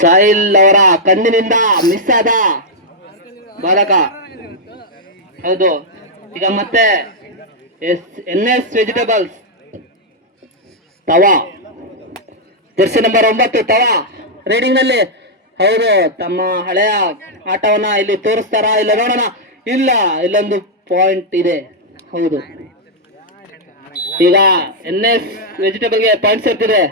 ಸಾಹಿಲ್ ಅವರ ಕಣ್ಣಿನಿಂದ ಮಿಸ್ ಆದ ಬಾಲಕ. ಹೌದು, ಈಗ ಮತ್ತೆ NS ವೆಜಿಟೇಬಲ್ಸ್ ತವಾ, ಜರ್ಸಿ ನಂಬರ್ 9 ತವಾ ರೀಡಿಂಗ್ ನಲ್ಲಿ. ಹೌದು, ತಮ್ಮ ಹಳೆಯ ಆಟವನ್ನ ಇಲ್ಲಿ ತೋರಿಸ್ತಾರ, ಇಲ್ಲ ನೋಡೋಣ. ಇಲ್ಲ, ಇಲ್ಲೊಂದು ಪಾಯಿಂಟ್ ಇದೆ. ಹೌದು, ಈಗ NS ವೆಜಿಟೇಬಲ್ಗೆ ಪಾಯಿಂಟ್ ಸೇರ್ತಿದೆ.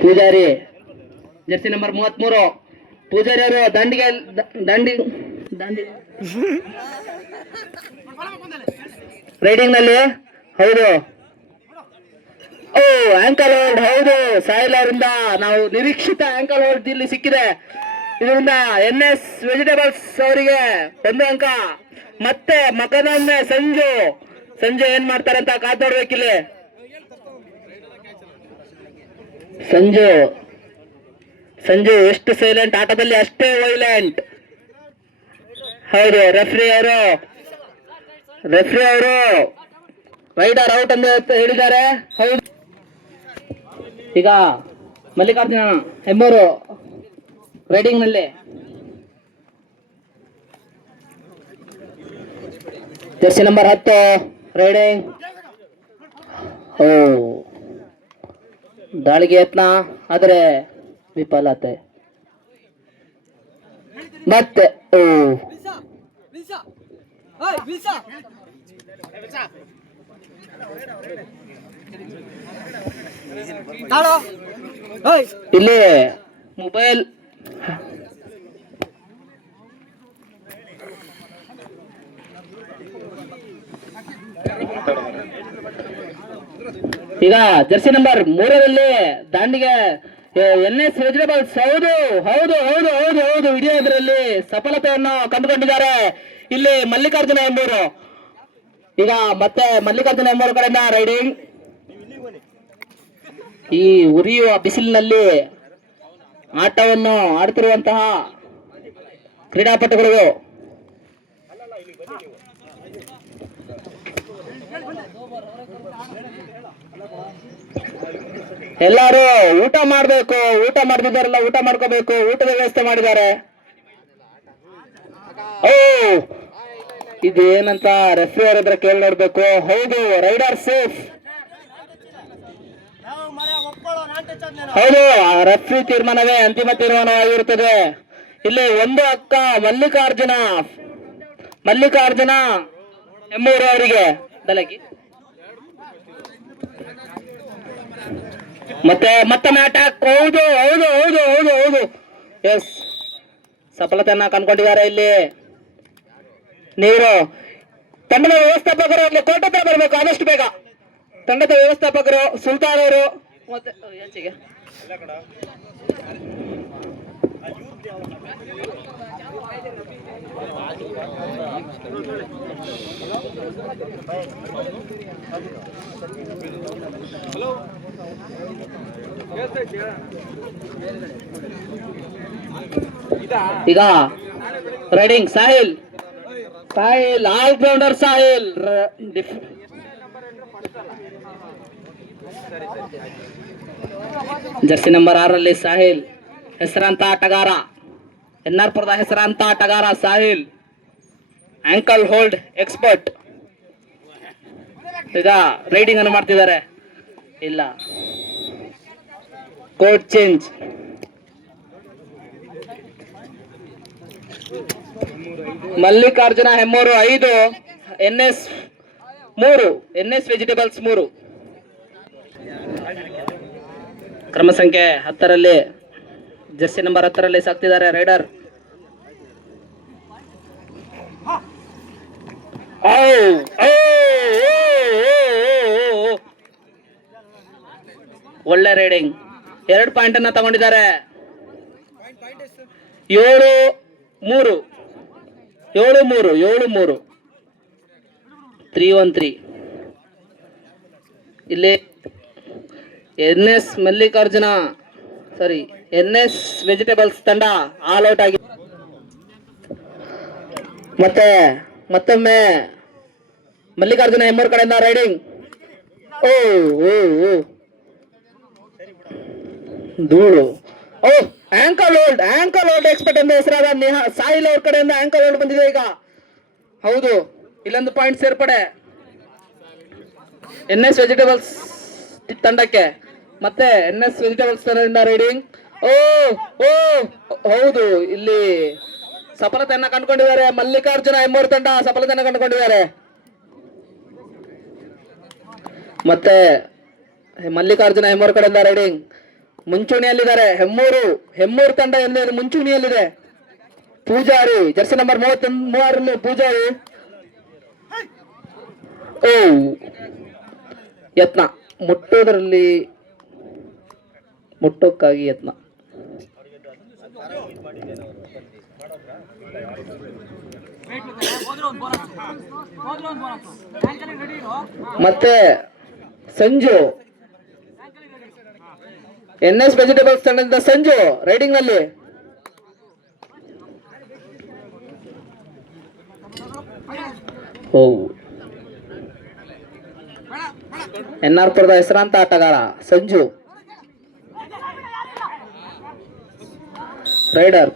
ಪೂಜಾರಿ ಜರ್ಸಿ ನಂಬರ್ 33 ಪೂಜಾರಿ ಅವರು ದಂಡಿ ರೈಡಿಂಗ್ ನಲ್ಲಿ. ಹೌದು, ಆಂಕಲ್ ಹೋಲ್ಡ್. ಹೌದು, ಸಾಯಿಲ್ ಅವರಿಂದ ನಾವು ನಿರೀಕ್ಷಿತ ಆಂಕಲ್ ಹೋಲ್ಡ್ ಇಲ್ಲಿ ಸಿಕ್ಕಿದೆ. ಇದರಿಂದ NS ವೆಜಿಟೇಬಲ್ಸ್ ಅವರಿಗೆ 1 ಅಂಕ. ಮತ್ತೆ ಮಗನೊಮ್ಮೆ ಸಂಜು ಏನ್ ಮಾಡ್ತಾರೆ ಅಂತ ಕಾತೋಡ್ಬೇಕಿಲ್ಲಿ. ಸಂಜು ಎಷ್ಟು ಸೈಲೆಂಟ್, ಆಟದಲ್ಲಿ ಅಷ್ಟೇ ವೈಲೆಂಟ್. ಹೌದು, ರೆಫ್ರಿ ಅವರು ರೈಡರ್ ಔಟ್ ಅಂತ ಹೇಳಿದ್ದಾರೆ. ಹೌದು, ಈಗ ಮಲ್ಲಿಕಾರ್ಜುನ ಹೆಮ್ಮೂರು ರೈಡಿಂಗ್ ನಲ್ಲಿ. Jersey number 10 riding. ದಾಳಿಗೆ ಯತ್ನ ಆದರೆ ವಿಫಲತೆ. ಮತ್ತೆ ಇಲ್ಲಿ ಮೊಬೈಲ್ ಈಗ ಜರ್ಸಿ ನಂಬರ್ 3 ದಾಂಡಿಗೆ NS ವೆಜಿಟೇಬಲ್ಸ್. ಹೌದು ವಿಡಿಯೋದ್ರಲ್ಲಿ ಸಫಲತೆಯನ್ನು ಕಂಡುಕೊಂಡಿದ್ದಾರೆ ಇಲ್ಲಿ ಮಲ್ಲಿಕಾರ್ಜುನ ಎಂಬುವರು. ಈಗ ಮತ್ತೆ ಮಲ್ಲಿಕಾರ್ಜುನ ಎಂಬುವರ ಕಡೆಯಿಂದ ರೈಡಿಂಗ್. ಈ ಉರಿಯುವ ಬಿಸಿಲಿನಲ್ಲಿ ಆಟವನ್ನು ಆಡುತ್ತಿರುವಂತಹ ಕ್ರೀಡಾಪಟುಗಳು. ಎಲ್ಲರೂ ಊಟ ಮಾಡಬೇಕು, ಊಟ ಮಾಡ್ತಿದ್ದಾರಲ್ಲ ಊಟ ಮಾಡ್ಕೋಬೇಕು, ಊಟದ ವ್ಯವಸ್ಥೆ ಮಾಡಿದ್ದಾರೆ. ಇದೇನಂತ ರೆಫ್ರಿ ಅವ್ರ ಹತ್ರ ಕೇಳಿ ನೋಡ್ಬೇಕು. ಹೌದು, ರೈಡರ್ ಸೇಫ್. ಹೌದು, ರೆಫ್ರಿ ತೀರ್ಮಾನವೇ ಅಂತಿಮ ತೀರ್ಮಾನವಾಗಿರುತ್ತದೆ. ಇಲ್ಲಿ 1 ಅಂಕ ಮಲ್ಲಿಕಾರ್ಜುನ ಎಂಬೂರು ಅವರಿಗೆ. ದಲಗಿ ಮತ್ತೊಮ್ಮೆ ಅಟ್ಯಾಕ್. ಹೌದು, ಎಸ್, ಸಫಲತೆಯನ್ನ ಕಂಡುಕೊಂಡಿದ್ದಾರೆ ಇಲ್ಲಿ. ನೀರು ತಂಡದ ವ್ಯವಸ್ಥಾಪಕರು ಅಲ್ಲಿ ಕೋರ್ಟ್ ಹತ್ರ ಬರಬೇಕು ಆದಷ್ಟು ಬೇಗ. ತಂಡದ ವ್ಯವಸ್ಥಾಪಕರು ಸುಲ್ತಾನ್ ಅವರು ಮತ್ತೆ ಈಗ raiding Sahil all rounder Sahil. Jersey number 6 Sahil, ಹೆಸರಾಂತ ಆಟಗಾರ, NR ಪುರದ ಹೆಸರಾಂತ ಆಟಗಾರ ಸಾಹಿಲ್, ಆಂಕಲ್ ಹೋಲ್ಡ್ ಎಕ್ಸ್ಪರ್ಟ್. ಈಗ ರೈಡಿಂಗ್ ಅನ್ನು ಮಾಡ್ತಿದ್ದಾರೆ. ಇಲ್ಲ, code change. Mallikarjuna Hemmuru 5, NS 3, NS vegetables 3. ಕ್ರಮ ಸಂಖ್ಯೆ 10 ಜರ್ಸಿ ನಂಬರ್ 10 ಸಾಕ್ತಿದ್ದಾರೆ ರೈಡರ್. ಒಳ್ಳೆ ರೈಡಿಂಗ್, 2 ಪಾಯಿಂಟ್ ಅನ್ನ ತಗೊಂಡಿದ್ದಾರೆ. 7-3 3-1-3. ಇಲ್ಲಿ NS ವೆಜಿಟೇಬಲ್ಸ್ ತಂಡ ಆಲ್ ಔಟ್ ಆಗಿದೆ. ಮತ್ತೊಮ್ಮೆ ಮಲ್ಲಿಕಾರ್ಜುನ ಹೆಮ್ಮೂರ್ ಕಡೆಯಿಂದ ರೈಡಿಂಗ್. ಧೂಳು. ಓ, ಆಂಕಲ್ ಹೋಲ್ಡ್ ಎಕ್ಸ್ಪರ್ಟ್ ಎಂದು ಹೆಸರಾದ ಸಾಹಿಲ್ ಅವ್ರ ಕಡೆಯಿಂದ ಆಂಕಲ್ ಹೋಲ್ಡ್ ಬಂದಿದೆ ಈಗ. ಹೌದು, ಇಲ್ಲೊಂದು ಪಾಯಿಂಟ್ ಸೇರ್ಪಡೆ NS ವೆಜಿಟೇಬಲ್ಸ್ ತಂಡಕ್ಕೆ. ಮತ್ತೆ NS ವೆಜಿಟೇಬಲ್ಸ್ ತಂಡದಿಂದ ರೈಡಿಂಗ್. ಓ ಓ ಹೌದು, ಇಲ್ಲಿ ಸಫಲತೆಯನ್ನ ಕಂಡುಕೊಂಡಿದ್ದಾರೆ. ಮಲ್ಲಿಕಾರ್ಜುನ ಎಂಬೂರು ತಂಡ ಸಫಲತೆಯನ್ನ ಕಂಡುಕೊಂಡಿದ್ದಾರೆ. ಮತ್ತೆ ಮಲ್ಲಿಕಾರ್ಜುನ ಹೆಮ್ಮೂರು ಕಡೆಯಿಂದ ರೈಡಿಂಗ್ ಮುಂಚೂಣಿಯಲ್ಲಿದ್ದಾರೆ. ಹೆಮ್ಮೂರು ತಂಡ ಎಲ್ಲಿ ಮುಂಚೂಣಿಯಲ್ಲಿದೆ. Pujari jersey number 33 Pujari. ಓ, ಯತ್ನ ಮುಟ್ಟೋಕ್ಕಾಗಿ ಯತ್ನ. ಮತ್ತೆ ಸಂಜು NS ವೆಜಿಟೇಬಲ್ಸ್ ತಂಡದಿಂದ ಸಂಜು ರೈಡಿಂಗ್ ನಲ್ಲಿ. NR ಪುರದ ಹೆಸರಾಂತ ಆಟಗಾರ ಸಂಜು ರೈಡರ್.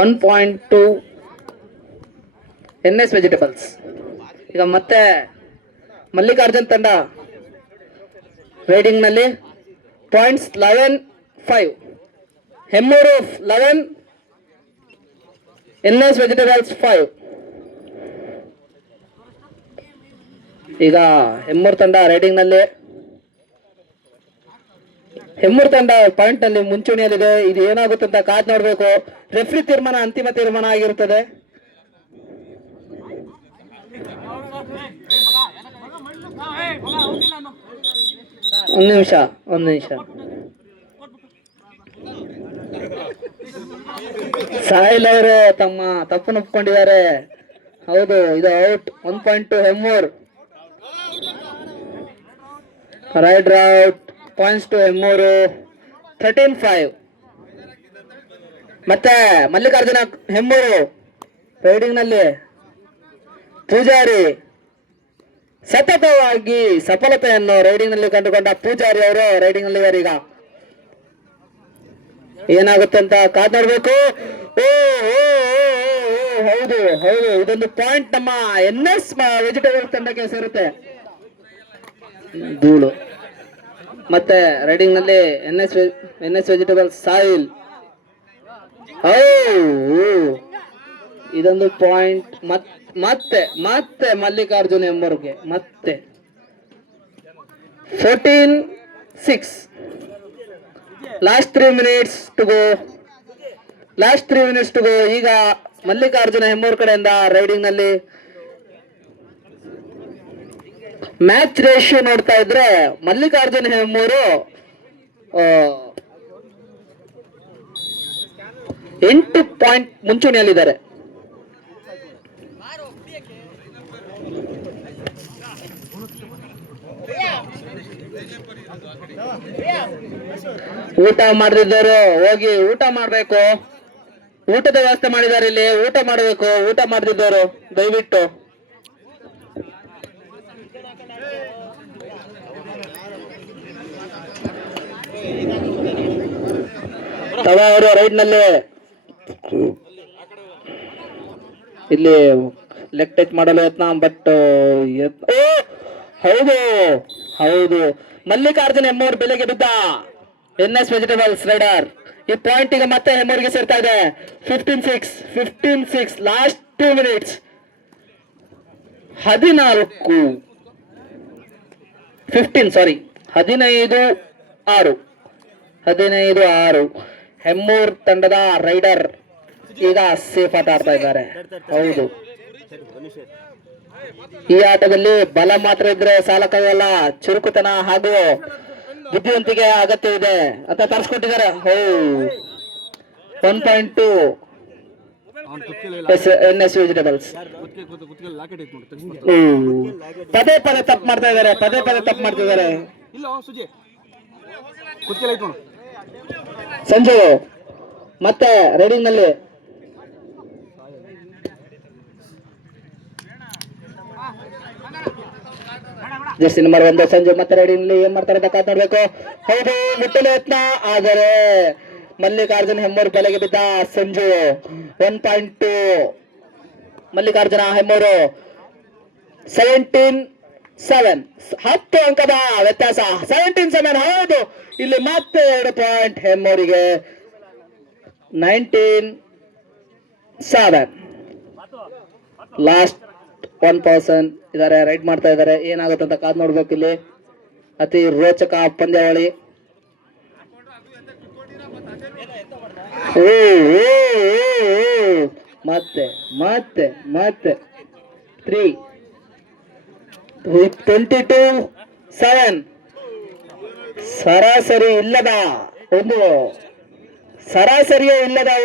1.2 NS vegetables. ಈಗ ಮತ್ತೆ ಮಲ್ಲಿಕಾರ್ಜುನ್ ತಂಡ ರೈಡಿಂಗ್ ನಲ್ಲಿ ಪಾಯಿಂಟ್ಸ್ 11-5. ಹೆಮ್ಮೂರು 11, NS vegetables 5. ಈಗ ಹೆಮ್ಮೂರು ತಂಡ ರೈಡಿಂಗ್ ನಲ್ಲಿ. ಹೆಮ್ಮೂರು ತಂಡ ಪಾಯಿಂಟ್ ನಲ್ಲಿ ಮುಂಚೂಣಿಯಲ್ಲಿದೆ. ಇದು ಏನಾಗುತ್ತೆ ಅಂತ ಕಾದ್ ನೋಡ್ಬೇಕು. ರೆಫ್ರಿ ತೀರ್ಮಾನ ಅಂತಿಮ ತೀರ್ಮಾನ ಆಗಿರುತ್ತದೆ. ಒಂದು ನಿಮಿಷ ಸಾಹಿಲ್ ಅವರು ತಮ್ಮ ತಪ್ಪನ್ನು ಒಪ್ಕೊಂಡಿದ್ದಾರೆ. ಹೌದು, ಇದು out. 1.2 Hemmur. Raider out. Points to Hemmuru 13-5. ಮತ್ತೆ ಮಲ್ಲಿಕಾರ್ಜುನ ಹೆಮ್ಮೂರು ರೈಡಿಂಗ್ ನಲ್ಲಿ. ಪೂಜಾರಿ ಸತತವಾಗಿ ಸಫಲತೆಯನ್ನು ರೈಡಿಂಗ್ ನಲ್ಲಿ ಕಂಡುಕೊಂಡ ಪೂಜಾರಿ ಅವರು ರೈಡಿಂಗ್ ನಲ್ಲಿ ಇದ್ದಾರೆ. ಈಗ ಏನಾಗುತ್ತೆ ಅಂತ ಕಾದ್ ನೋಡ್ಬೇಕು. ಓ ಹೌದು, ಇದೊಂದು ಪಾಯಿಂಟ್ ನಮ್ಮ NS ವೆಜಿಟೇಬಲ್ಸ್ ತಂಡಕ್ಕೆ ಸೇರುತ್ತೆ. ಧೂಳು. ಮತ್ತೆ ರೈಡಿಂಗ್ ನಲ್ಲಿ NS ವೆಜಿಟೇಬಲ್ಸ್ ಸಾಯಿಲ್. ಇದೊಂದು ಪಾಯಿಂಟ್ ಮತ್ತೆ ಮಲ್ಲಿಕಾರ್ಜುನ್ ಎಂಬರ್ಗೆ. ಮತ್ತೆ 14-6. Last 3 minutes to go. ಈಗ ಮಲ್ಲಿಕಾರ್ಜುನ ಹೆಮ್ಮೂರು ಕಡೆಯಿಂದ ರೈಡಿಂಗ್ ನಲ್ಲಿ. ಮ್ಯಾಚ್ ರೇಷಿಯೋ ನೋಡ್ತಾ ಇದ್ರೆ ಮಲ್ಲಿಕಾರ್ಜುನ ಹೆಮ್ಮೂರು 8 ಪಾಯಿಂಟ್ ಮುಂಚೂಣಿಯಲ್ಲಿದ್ದಾರೆ. ಊಟ ಮಾಡದಿದ್ದರು ಹೋಗಿ ಊಟ ಮಾಡಬೇಕು. ಊಟದ ವ್ಯವಸ್ಥೆ ಮಾಡಿದ್ದಾರೆ ಇಲ್ಲಿ. ಊಟ ಮಾಡಬೇಕು. ಊಟ ಮಾಡದಿದ್ದವರು ದಯವಿಟ್ಟು. ತವ ಅವರು ರೈಡ್ ನಲ್ಲಿ ಇಲ್ಲಿ ಲೆಗ್ ಟಚ್ ಮಾಡಲು ಯತ್ನ. ಬಟ್ ಹೌದು ಮಲ್ಲಿಕಾರ್ಜುನ್ ಹೆಮ್ಮೂರು ಬೆಲೆಗೆ ಬಿದ್ದ NS ವೆಜಿಟೇಬಲ್ಸ್ ರೈಡರ್. ಈ ಪಾಯಿಂಟ್ ಈಗ ಮತ್ತೆ ಹೆಮ್ಮೂರಿಗೆ ಸೇರ್ತಾ ಇದೆ. 15-6. Last 2 minutes. 15-6. ಹೆಮ್ಮೂರ್ ತಂಡದ ರೈಡರ್ ಈಗ ಸೇಫ್ ಆಟ ಆಡ್ತಾ ಇದ್ದಾರೆ. ಹೌದು, ಈ ಆಟದಲ್ಲಿ ಬಲ ಮಾತ್ರ ಇದ್ರೆ ಸಾಲಕವಲ್ಲ, ಚುರುಕುತನ ಹಾಗೂ ಬುದ್ಧಿವಂತಿಕೆ ಅಗತ್ಯ ಇದೆ ಅಂತ ತರಿಸ್ಕೊಟ್ಟಿದ್ದಾರೆ. 1.2 NS ವೆಜಿಟೇಬಲ್ಸ್. ಪದೇ ತಪ್ಪು ಮಾಡ್ತಾ ಇದ್ದಾರೆ. ಸಂಜು ಮತ್ತೆ ರೈಡಿಂಗ್ ನಲ್ಲಿ. ಜರ್ಸಿ ನಂಬರ್ 1 ಸಂಜು ಮತ್ತೆ ರೆಡಿ ಇಲ್ಲಿ ಏನ್ ಮಾಡ್ತಾರೆ ಅಂತ ಕಾದ್ ನೋಡ್ಬೇಕು. ಹೌದು ಮುಟ್ಟಲು ಯತ್ನ ಆದರೆ ಮಲ್ಲಿಕಾರ್ಜುನ್ ಹೆಮ್ಮೂರು ಬಲೆಗೆ ಬಿದ್ದ. ಸಂಜು 1.2 ಮಲ್ಲಿಕಾರ್ಜುನ ಹೆಮ್ಮೂರು 17-7 10 ಅಂಕದ ವ್ಯತ್ಯಾಸ. 17-7 ಹೌದು ಇಲ್ಲಿ ಮತ್ತೆ 2 ಪಾಯಿಂಟ್ ಹೆಮ್ಮೂರಿಗೆ. 19-7 ಲಾಸ್ಟ್ 1 ಪರ್ಸನ್ ಇದಾರೆ, ರೈಡ್ ಮಾಡ್ತಾ ಇದಾರೆ. ಏನಾಗುತ್ತೆ ಅಂತ ಕಾದ್ ನೋಡ್ಬೇಕು. ಇಲ್ಲಿ ಅತಿ ರೋಚಕ ಪಂದ್ಯಾವಳಿ. ಮತ್ತೆ ಮತ್ತೆ ಮತ್ತೆ 22-7 ಸರಾಸರಿಯೇ ಇಲ್ಲದ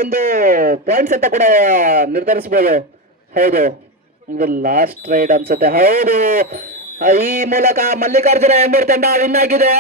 ಒಂದು ಪಾಯಿಂಟ್ಸ್ ಅಂತ ಕೂಡ ನಿರ್ಧರಿಸಬಹುದು. ಹೌದು ಇದು ಲಾಸ್ಟ್ ರೈಡ್ ಅನ್ಸುತ್ತೆ. ಹೌದು ಈ ಮೂಲಕ ಮಲ್ಲಿಕಾರ್ಜುನ ಹೆಮ್ಮೂರು ತಂಡ ವಿನ್ ಆಗಿದೆ.